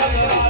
Yeah.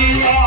we are.